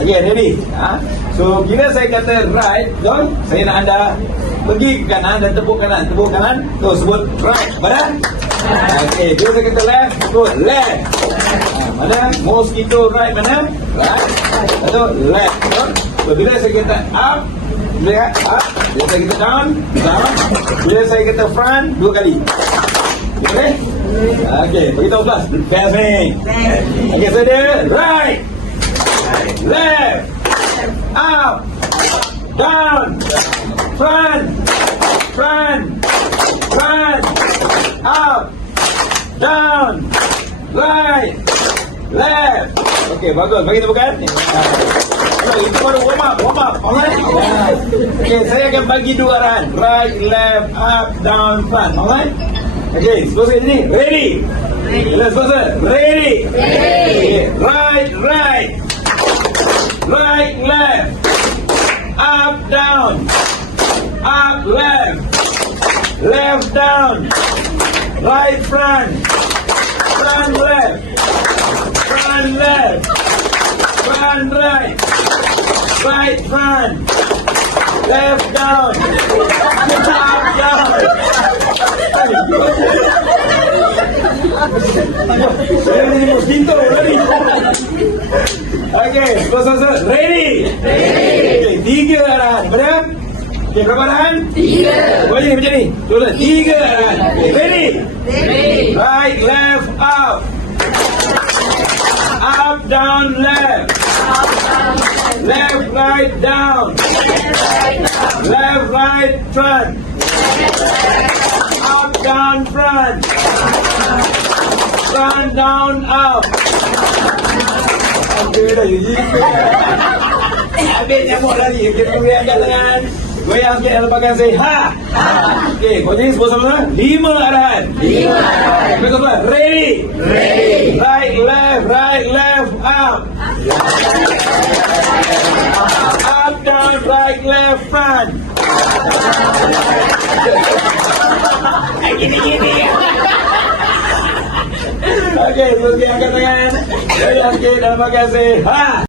Okay, ready? So, bila saya kata right, John, saya nak anda pergi ke kanan dan tepuk kanan. Tepuk kanan, tu sebut right. Mana? Okay, bila saya kata left, sebut left. Mana? Mosquito right mana? Right. Atau left. So, bila saya kata up, lihat up. Bila saya kata down, down. Bila saya kata front, 2 kali. Okay? Okay, beritahu kelas. Best ni. Okay, so dia right, left, up, down, front, front, front, up, down, right, left. Okay, bagus. Bagi tepukan. Itu baru warm up. Alright? Okay, saya akan bagi 2 arahan. Right, left, up, down, front. Alright? Okay, suppose ini. Ready? Let's go, sir. Ready? Okay. Right, right. Right, left. Up, down. Up, left. Left, down. Right, front. Front, left. Front, left. Front, right. Right, front. Left, down. Up, down. Saya ni mosquito, ready? Okay, so, ready? Okay, 3 arahan, benar? Okay, berapa arahan? 3. Boleh macam ni? Tolong, 3 arahan. Okay, ready? Right, left, up. Up, down, left. Left, right, down. Left, right, front. Up, down, front. Front, down, up. Okay, dah jadi. Habis nyamuk lagi. Kita goyangkan tangan. Goyang sikit dalam belakang saya. Ha! Okay, kau jadi sebut sama-sama. 5 arahan. 5 arahan. Betul-betul. Ready? Right, left, up. Up, down, right, left, front. Gini. Okay, terus angkat tangan. Goyang sikit dalam belakang saya. Ha!